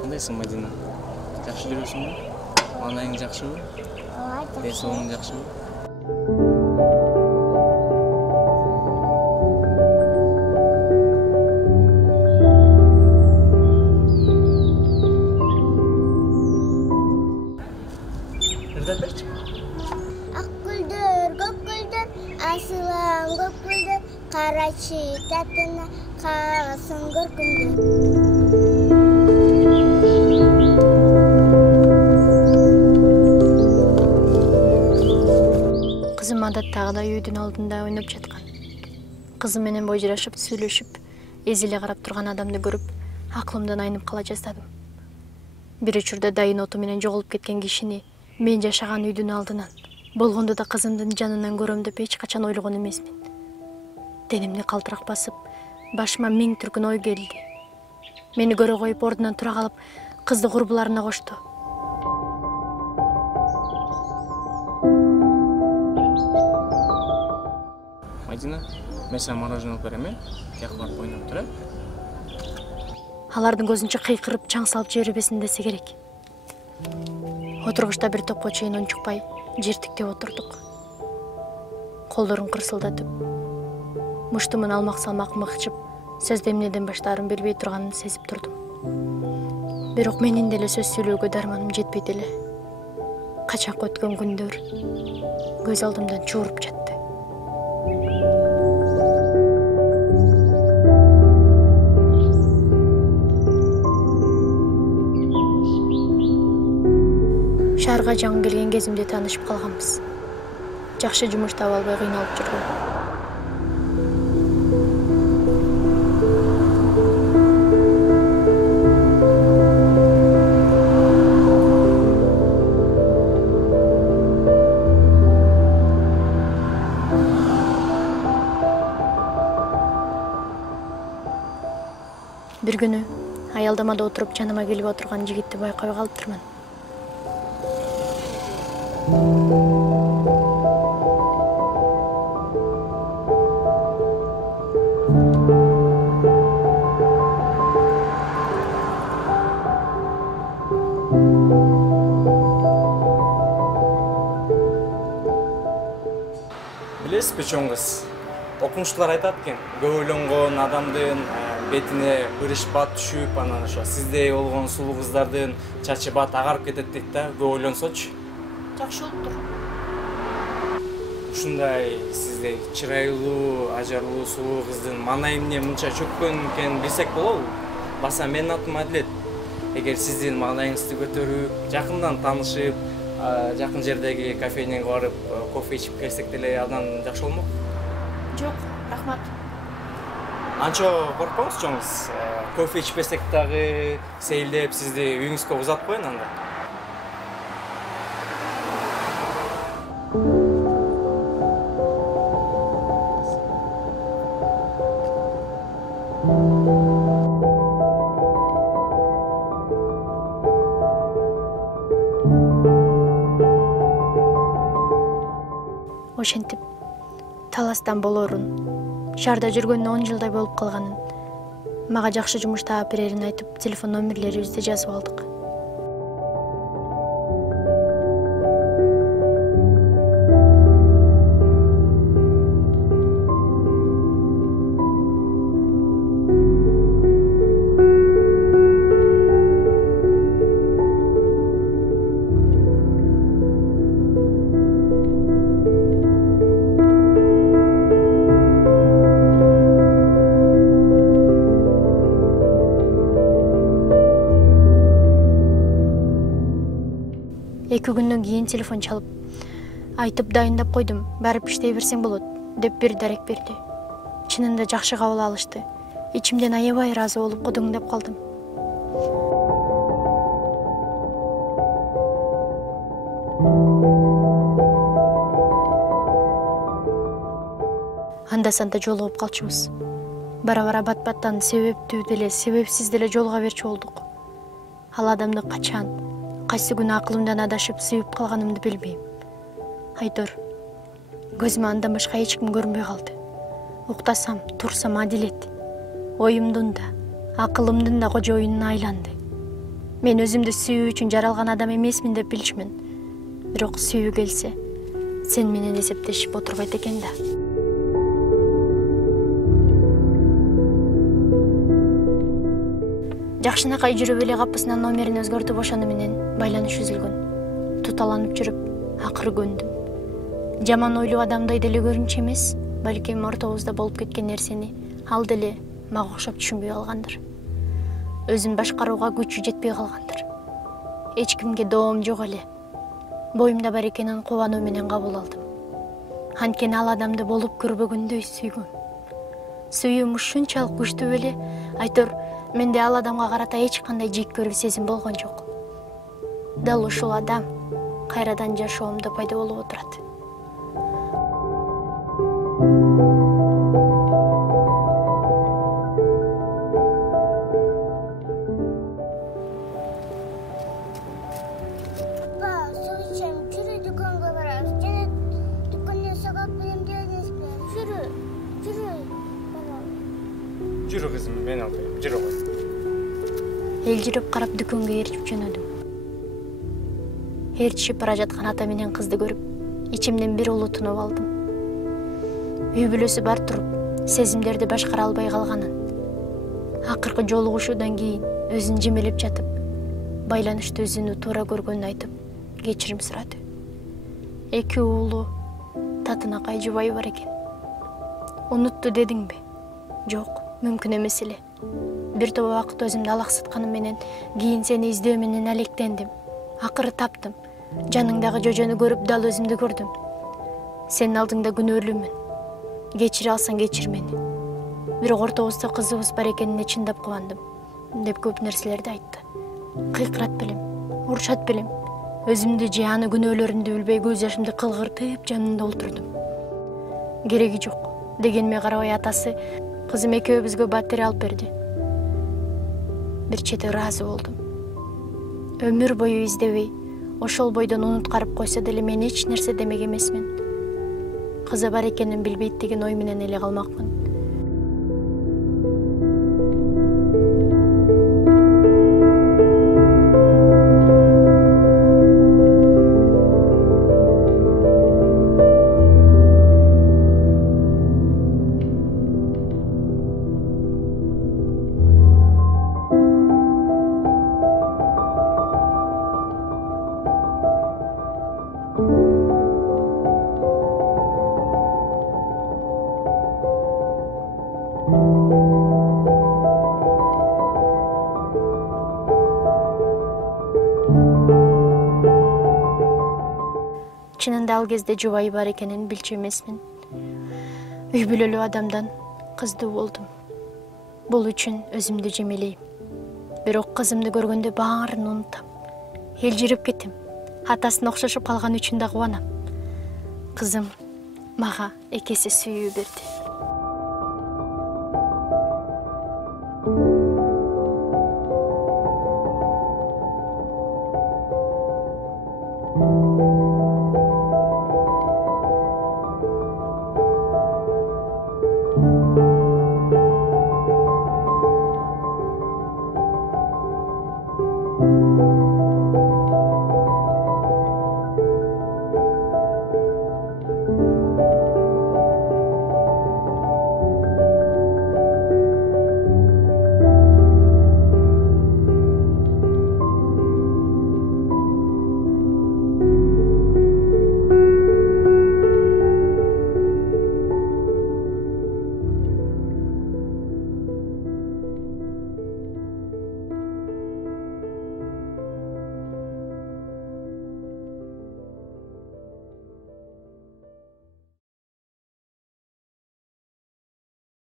Кандайсың, Мадина? Жакшы жүрөсүңбү? Маанайың жакшыбы? Ооба, Ден соолугуң жакшыбы? Ырдап берчи. Ак гүлдөр, көк гүлдөр, асылам көк гүлдөр, карачы татына кагысын көркүмдөр. Кызым адаттагыдай үйдүн алдында ойноп жаткан. Кызым менен божурашып, сүйлөшүп, эзиле карап турган адамды көрүп, аклымдан айнып кала жаздадым. Бир учурда дайын оту менен жоголуп кеткен кишини мен жашаган үйдүн алдынан, болгондо да кызымдын жанынан көрөм деп эч качан ойлогон эмесмин. Денемди калтырак басып, башыма миң түркүн ой келди. Мени көрө коюп ордунан тура калып, кызды курбуларына кошту. Мадина, мен сага мороженое алып берем, тияка барып ойноп тур. Алардын көзүнчө кыйкырып, чаң салып жибербесин десе керек. Отургучта бир топко чейин унчукпай, жертиктеп отурдук. Колдорун кырсылдатып, муштумун алмак-салмак мыкчып, сөздү эмнеден баштаарын билбей турганын сезип турдум. Бирок менин деле сөз сүйлөөгө дарманым жетпейт эле. Качак өткөн күндөр көз алдымдан чууруп жатты. Шаарга жаңы келген кезимде таанышып калганбыз. Жакшы жумуш таба албай кыйналып жүргөм. Бир күнү аялдамада отуруп жаныма келип отурган жигитти байкай калыптырмын. Билесизби, чоң кыз? Окумуштуулар айтат экен, көп ойлонгон адамдын бетине ырыш бат түшүп, анан ошо сиздей болгон сулуу кыздардын чачы бат агарып кетет дейт да, көп ойлонсочу. Жакшы болуптур. Ушундай сиздей чырайлуу, ажарлуу, сулуу кыздын маанай эмне мынча чөккөн экенин билсек болобу? Баса менин атым Адилет. Эгер сиздин маанайыңызды көтөрүп, жакындан таанышып, жакын жердеги кафенеге барып, кофе ичип келсек деле абдан жакшы болмок. Жок, рахмат. Анчо коркпоңуз, чоң кыз. Кофе ичпесек дагы сейилдеп сизди үйүңүзгө узатып коеюн анда. Ошентип таластан болорун, шаарда жүргөнүнө 10 жылдай болуп калганын, мага жакшы жумуш таап берерин айтып, телефон номерлерибизди жазып алдык. Эки күндөн кийин телефон чалып, айтып дайындап койдум, барып иштей берсең болот, деп бир дарек берди. чынында жакшы кабыл алышты. Ичимден аябай ыраазы болуп кудуң деп калдым. Анда-санда жолугуп калчубуз. Бара-бара бат-баттан себептүү деле, себепсиз деле жолуга берчү болдук. Ал адамды качан, кайсы күнү акылымдан адашып сүйүп калганымды билбейм. Айдор, көзүмө андан башка эч ким көрүнбөй калды. Уктасам, турсам адилет. Оюмдун да, акылымдын да кожоюнуна айланды. Мен өзүмдү сүйүү үчүн жаралган адам эмесмин деп билчүмүн. Бирок сүйүү келсе, сен менен эсептешип отурбайт экен да. Жакшынакай жүрүп эле капысынан номерин өзгөртүп ошону менен байланыш үзүлгөн. Туталанып жүрүп, акыры көндүм. Жаман ойлуу адамдай деле көрүнчү эмес, балким ортобузда болуп кеткен нерсени ал деле мага окшоп түшүнбөй калгандыр. Өзүн башкарууга күчү жетпей калгандыр. Эч кимге доом жок эле. Боюмда бар экенин кубануу менен кабыл алдым. Анткени ал адамды болуп көрбөгөндөй сүйгөм. Сүйүүм ушунчалык күчтүү беле, айтор, менде ал адамга карата эч кандай жек көрүү сезим болгон жок. Дал ушул адам кайрадан жашоомдо пайда болуп отурат. Жүрү кызым, мен албайм. Жүрү кой. Элжиреп карап дүкөнгө ээрчип жөнөдүм. Ээрчишип бара жаткан ата менен кызды көрүп, ичимден бир улутунуп алдым. Үй бүлөсү бар туруп, сезимдерди башкара албай калганын. Акыркы жолугушуудан кийин өзүн жемелеп жатып, байланышты өзүнү туура көргөнүн айтып, кечирим сурады. Эки уулу татынакай жубайы бар экен. Унутту дедиңби? Жок, мүмкүн эмес эле. Бир топ убакыт өзүмдү алаксытканым менен кийин сени издөө менен алектендим. Акыры таптым. Жаныңдагы жожону көрүп дал өзүмдү көрдүм. Сенин алдыңда күнөөлүүмүн. Кечире алсаң кечир мени. Бирок ортобузда кызыбыз бар экенине чындап кубандым, деп көп нерселерди айтты. Кыйкырат белем, урушат белем. Өзүмдү же аны күнөөлөрүмдү билбей көз жашымды кылгыртып жанында олтурдум. Кереги жок дегениме карабай атасы кызым экөөбүзгө батирей алып берди. Бир чети ыраазы болдум. Өмүр бою издебей, ошол бойдон унуткарып койсо деле мен эч нерсе демек эмесмин. Кызы бар экенин билбейт деген ой менен эле калмакмын. Чынында ал кезде жубайы бар экенин билчү эмесмин. Үй бүлөлүү адамдан кыздуу болдум. Бул үчүн өзүмдү жемелейм. Бирок кызымды көргөндө баарын унутам. Элжирип кетем. Атасына окшошуп калган үчүн да кубанам. Кызым мага эки эсе сүйүү берди.